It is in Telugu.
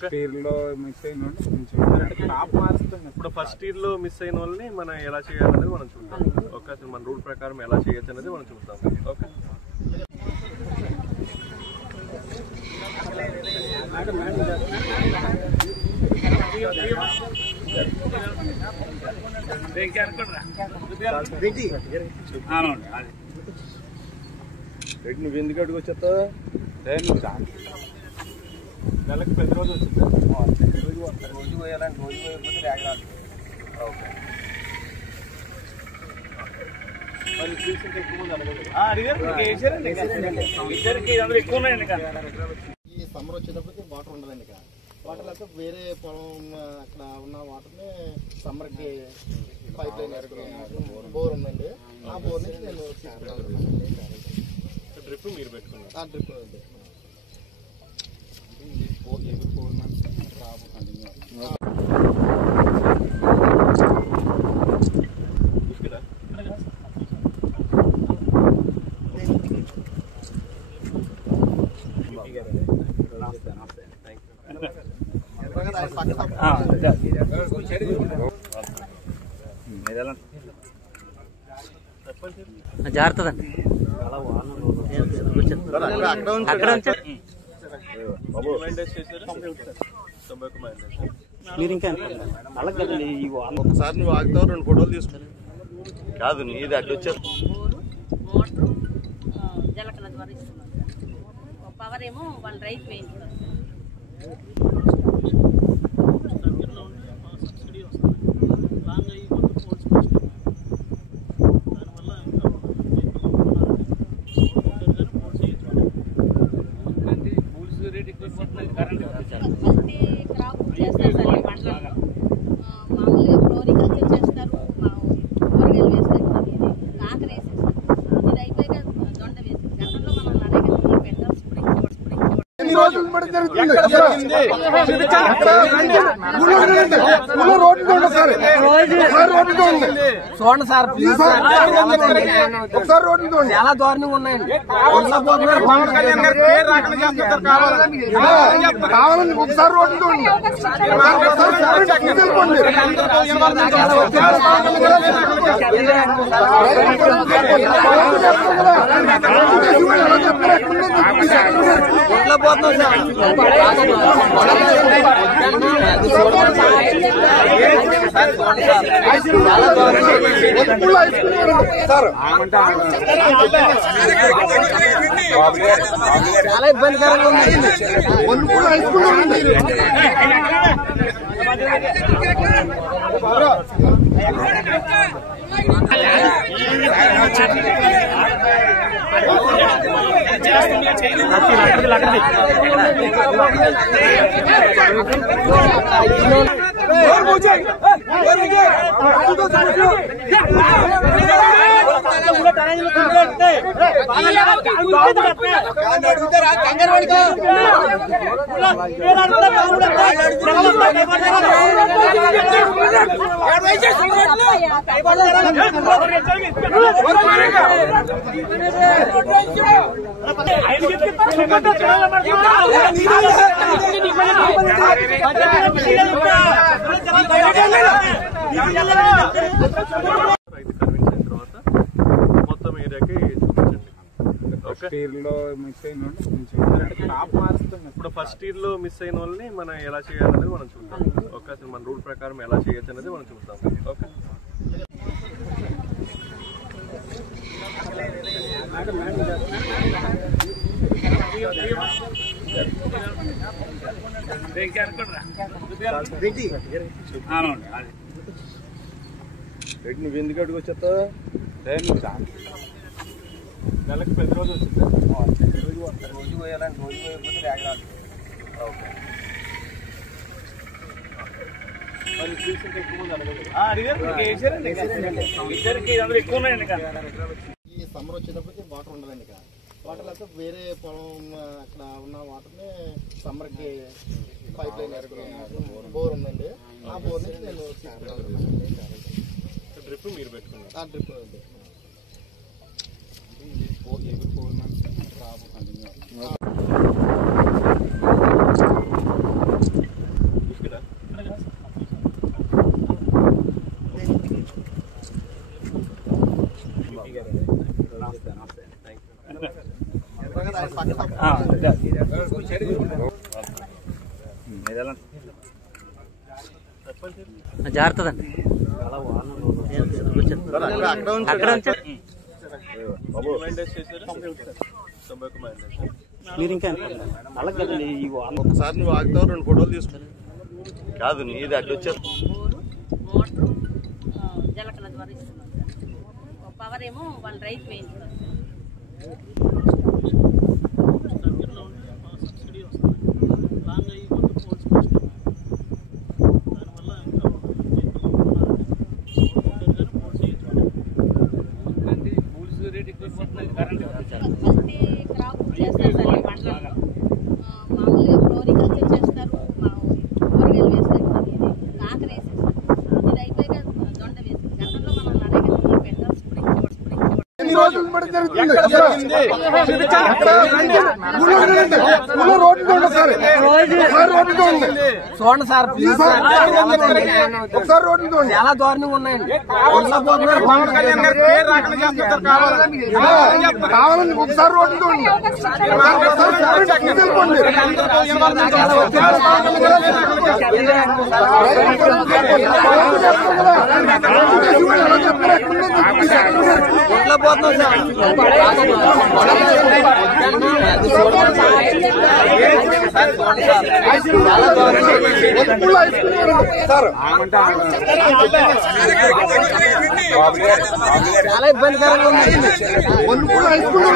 ఫస్ట్ ఇయర్ లో మిస్ అయిన ఇప్పుడు ఫస్ట్ ఇయర్ లో మిస్ అయిన వాళ్ళని మనం ఎలా చేయాలనేది మనం చూద్దాం. ఓకే, మన రూల్ ప్రకారం ఎలా చేయొచ్చు అనేది మనం చూద్దాం. ఓకే, నువ్వు ఎందుకు అడుగు వచ్చేస్తా? నెలకి ప్రతిరోజు వచ్చిందా? రోజు పోయాలంటే రోజు పోయకపోతే రాగరాదు. ఓకే, మరి ట్యూషన్ ఎక్కువ మంది అడగదు. ఈ సమ్మర్ వచ్చేటప్పటికి వాటర్ ఉండదండి. ఇక్కడ వాటర్ లేక వేరే పొలం అక్కడ ఉన్న వాటర్ని సమ్మర్కి పైప్ లైన్ బోర్ ఉందండి. ఆ బోర్ నుంచి నేను డ్రిప్ మీరు పెట్టుకున్నాను. ఆ డ్రిప్ 4 months రాబో కంటిన్యూ. జాగ్రత్తదండి. మీరు ఇంకా ఒకసారి నువ్వు ఆగుతావు, 2 ఫోటోలు తీసుకుని కాదు నీది అడ్డు వచ్చారు. జలకల ద్వారా ఇస్తున్నారు. పవర్ ఏమో వాళ్ళు రైతు వేయించున్నారు. మల్టీ క్రాప్ చేస్తారు సార్ ఈ పంటలలో. మామూలుగా ఫ్లోరికల్చర్ చేస్తారు, కూరగాయలు వేస్తారు, కాకర వేసేస్తారు. ఇది అయిపోయాక దొండ వేసేది. గతంలో మనం నరేగా పెద్ద స్ప్రింగ్ చూడండి సార్, ప్లీజ్ ఒకసారి రోడ్లు చాలా దారుణంగా ఉన్నాయండి. కావాలండి ఒకసారి రోడ్లు పోతున్నాం సార్. చాలా ఇబ్బందికరంగా ఉంది. హై స్కూల్ మొత్తం ఏరియాకి చూపించండి. ఇప్పుడు ఫస్ట్ ఇయర్ లో మిస్ అయిన వాళ్ళని మనం ఎలా చేయాలనేది మనం చూద్దాం. ఓకే, మన రూల్ ప్రకారం ఎలా చేయొచ్చు అనేది మనం చూద్దాం. ఓకే, నువ్వు ఎందుకు అడుగు వచ్చేస్తా? నెలకి ప్రతిరోజు వచ్చిందా? రోజు పోయాలంటే రోజు పోయకపోతే రాగరాదు. ఓకే, మరి ట్యూషన్ ఎక్కువ మంది అడగదు. ఈ సమ్మర్ వచ్చేటప్పటికి వాటర్ ఉండదండి. ఇక్కడ వాటర్ లేక వేరే పొలం అక్కడ ఉన్న వాటర్ని సమ్మర్కి పైప్ లైన్ బోర్ ఉందండి. ఆ బోర్ నుంచి నేను డ్రిప్ మీరు పెట్టుకున్నాను. ఆ డ్రిప్ 4 months రాబో కంటిన్యూ. జాగ్రత్తదండి మీరు ఇంకా అలా కదండి ఒకసారి నువ్వు ఆగుతావు 2 ఫోటోలు తీసుకుని కాదు నీది అడ్డు వచ్చారు మోటారు జలకల ద్వారా ఇస్తున్నారు సార్. పవర్ ఏమో వాళ్ళు రైతు వేయించున్నారు. కల్తీ క్రాప్ చేస్తారు సార్ ఈ పంటలలో. మామూలుగా ఫ్లోరికల్చర్ చేస్తారు, కూరగాయలు వేస్తారు, కాకర వేసేస్తారు. ఇది అయిపోయాక దొండ వేస్తారు. గతంలో మనం నడగ పెద్ద ఈ రోజులు బట్టి జరుగుతుంది చూడండి సార్ ప్లీజ్ ఒకసారి రోడ్లు చూడండి చాలా దారుణంగా ఉన్నాయండి కావాలండి ఒకసారి రోడ్లు చూడండి చాలా ఇబ్బందికరంగా ఉంది. High school